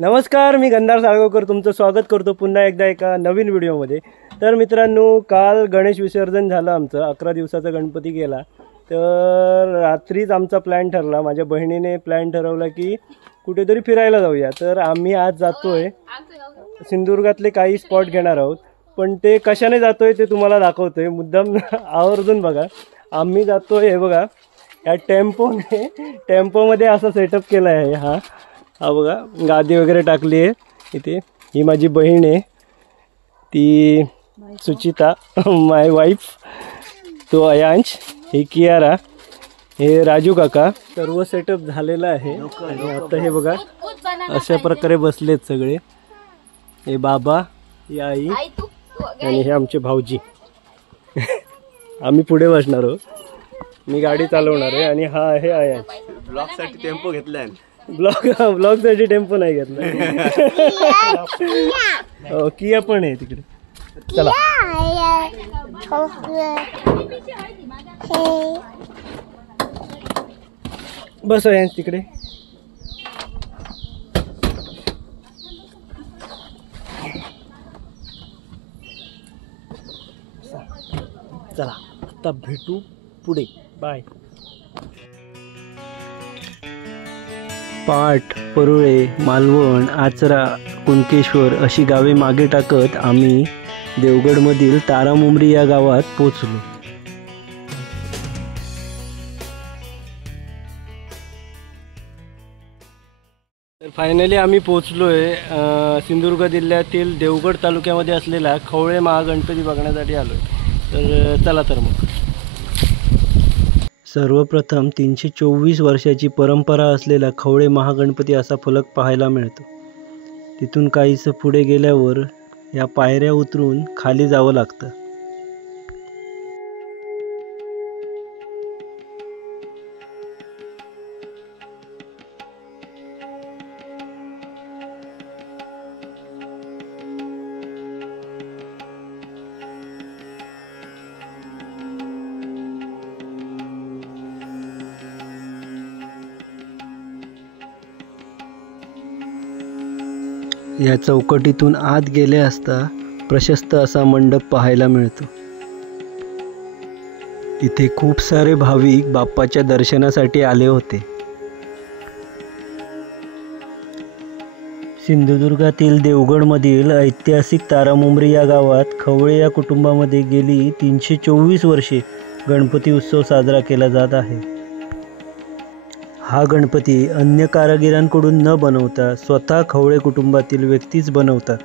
नमस्कार, मी गंधार साळगावकर तुमचं स्वागत करतो पुन्हा एकदा एका नवीन व्हिडिओमध्ये। तर मित्रांनो, काल गणेश विसर्जन झालं आमचं। 11 दिवसाचा गणपती गेला। तर रात्रीच आमचा प्लॅन ठरला, माझ्या बहिणीने प्लॅन ठरवला की कुठेतरी फिरायला जाऊया। तर आम्ही आज जातोय सिंधुदुर्गातले काही स्पॉट घेणार आहोत, पण ते कशाने जातोय ते तुम्हाला दाखवतोय, मुद्दाम आवर्जून बघा। आम्ही जातोय हे बघा, या टेम्पोमध्ये असा सेटअप केला आहे। हा बघा, गादी वगैरे टाकली आहे इथे। ही माझी बहीण आहे, ती सुचिता माय वाईफ, तो अयांश, ही कियारा, हे राजू काका। सर्व सेटअप झालेला आहे आणि आता हे बघा अशा प्रकारे बसलेत सगळे। हे बाबा, ही आई आणि हे आमचे भाऊजी। आम्ही पुढे बसणार आहोत, मी गाडी चालवणार आहे आणि हा आहे अयांश। ब्लॉगसाठी टेम्पो घेतलाय। ब्लॉगसाठी टेम्पो नाही घेतला। हो, किया पण आहे तिकडे। चला बस आहे तिकडे। चला आता भेटू पुढे, बाय। पाट, परुळे, मालवण, आचरा, कुणकेश्वर अशी गावे मागे टाकत आम्ही देवगडमधील तारामुंबरी या गावात पोचलो। तर फायनली आम्ही पोचलोय सिंधुदुर्ग जिल्ह्यातील देवगड तालुक्यामध्ये असलेला खवळे महागणपती बघण्यासाठी आलोय। तर चला तर मग। सर्वप्रथम 324 वर्षाची परंपरा असलेला खवळे महागणपती असा फलक पाहायला मिळतो। तिथून काहीसं पुढे गेल्यावर या पायऱ्या उतरून खाली जावं लागतं। या चौकटीतून आत गेले असता प्रशस्त असा मंडप पाहायला मिळतो। तिथे खूप सारे भाविक बाप्पाच्या दर्शनासाठी आले होते। सिंधुदुर्गातील देवगडमधील ऐतिहासिक तारामुंबरी या गावात खवळे या कुटुंबामध्ये गेली 324 वर्षे गणपती उत्सव साजरा केला जात आहे। हा गणपती अन्य कारागिरांकडून न बनवता स्वतः खवळे कुटुंबातील व्यक्तीच बनवतात।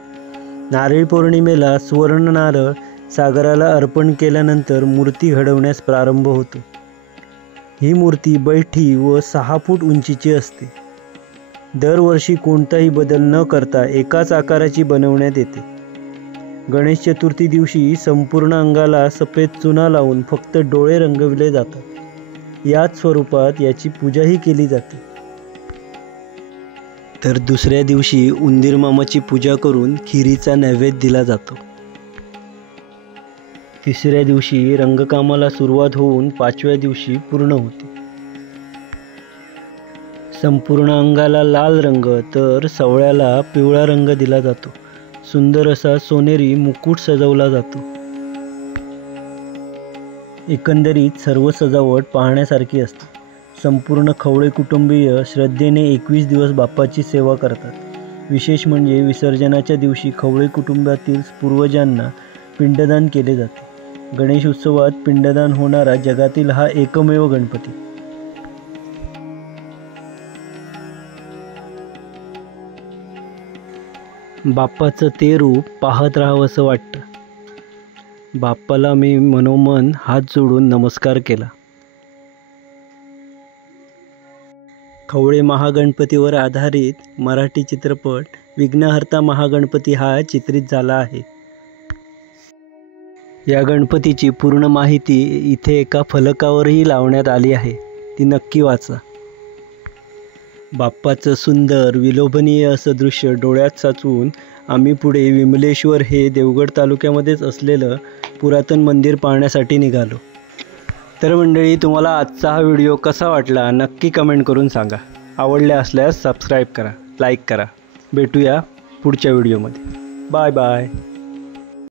नारळी पौर्णिमेला सुवर्ण नारळ सागराला अर्पण केल्यानंतर मूर्ती घडवण्यास प्रारंभ होतो। ही मूर्ती बैठी व 6 फूट उंचीची असते। दरवर्षी कोणताही बदल न करता एकाच आकाराची बनवण्यात येते। गणेश चतुर्थी दिवशी संपूर्ण अंगाला सफेद चुना लावून फक्त डोळे रंगविले जातात। याच स्वरूपात याची पूजाही केली जाते। तर दुसऱ्या दिवशी उंदीर मामाची पूजा करून खिरीचा नैवेद्य दिला जातो। तिसऱ्या दिवशी रंगकामाला सुरुवात होऊन 5व्या दिवशी पूर्ण होते। संपूर्ण अंगाला लाल रंग तर सवळ्याला पिवळा रंग दिला जातो। सुंदर असा सोनेरी मुकुट सजवला जातो। एकंदरीत सर्व सजावट पाहण्यासारखी असते। संपूर्ण खवळे कुटुंबीय श्रद्धेने 21 दिवस बाप्पाची सेवा करतात। विशेष म्हणजे विसर्जनाच्या दिवशी खवळे कुटुंबातील पूर्वजांना पिंडदान केले जाते। गणेश उत्सवात पिंडदान होणारा जगातील हा एकमेव गणपती। बाप्पाचं ते रूप पाहत राहावंसं वाटतं। बाप्पाला मी मनोमन हात जोडून नमस्कार केला। खवळे महागणपतीवर आधारित मराठी चित्रपट विघ्नहर्ता महागणपती हा चित्रित झाला आहे। या गणपतीची पूर्ण माहिती इथे एका फलकावरही लावण्यात आली आहे, ती नक्की वाचा। बाप्पाचं सुंदर विलोभनीय असं दृश्य डोळ्यात साचवून आम्ही पुढे विमलेश्वर हे देवगड तालुक्यामध्येच असलेलं पुरातन मंदिर पाहण्यासाठी निघालो। तर मंडळी, तुम्हाला आजचा हा व्हिडिओ कसा वाटला नक्की कमेंट करून सांगा। आवडले असल्यास सबस्क्राईब करा, लाईक करा। भेटूया पुढच्या व्हिडिओमध्ये. Bye bye.